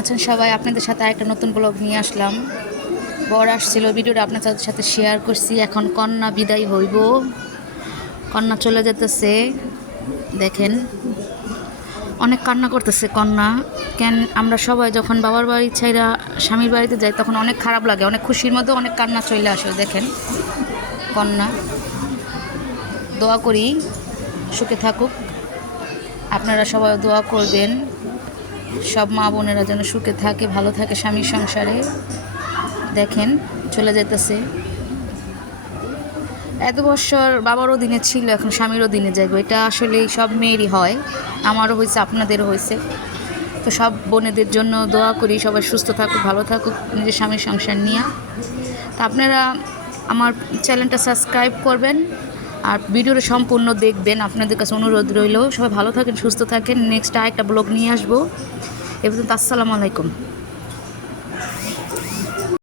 আছেন সবাই? আপনাদের সাথে আরেকটা নতুন ব্লগ নিয়ে আসলাম। বর আসছিল, ভিডিওটা আপনাদের সাথে শেয়ার করছি। এখন কন্যা বিদায় হইব, কন্যা চলে যেতেছে। দেখেন অনেক কান্না করতেছে কন্যা। কেন আমরা সবাই যখন বাবার বাড়ি ছাইরা স্বামীর বাড়িতে যাই তখন অনেক খারাপ লাগে, অনেক খুশির মধ্যে অনেক কান্না চলে আসে। দেখেন কন্যা, দোয়া করি সুখে থাকুক। আপনারা সবাই দোয়া করবেন, সব মা বোনেরা যেন সুখে থাকে, ভালো থাকে স্বামীর সংসারে। দেখেন চলে যেতেছে। এত বছর বাবারও দিনে ছিল, এখন স্বামীরও দিনে যাইব। এটা আসলে সব মেয়েরই হয়, আমারও হয়েছে, আপনাদেরও হয়েছে। তো সব বোনেদের জন্য দোয়া করি, সবাই সুস্থ থাকুক, ভালো থাকুক নিজের স্বামীর সংসার নিয়ে। তা আপনারা আমার চ্যানেলটা সাবস্ক্রাইব করবেন আর ভিডিওটা সম্পূর্ণ দেখবেন, আপনাদের কাছে অনুরোধ রইল। সবাই ভালো থাকেন, সুস্থ থাকেন। নেক্সট আরেকটা ব্লগ নিয়ে আসবো। এ পর্যন্ত আসসালামু আলাইকুম।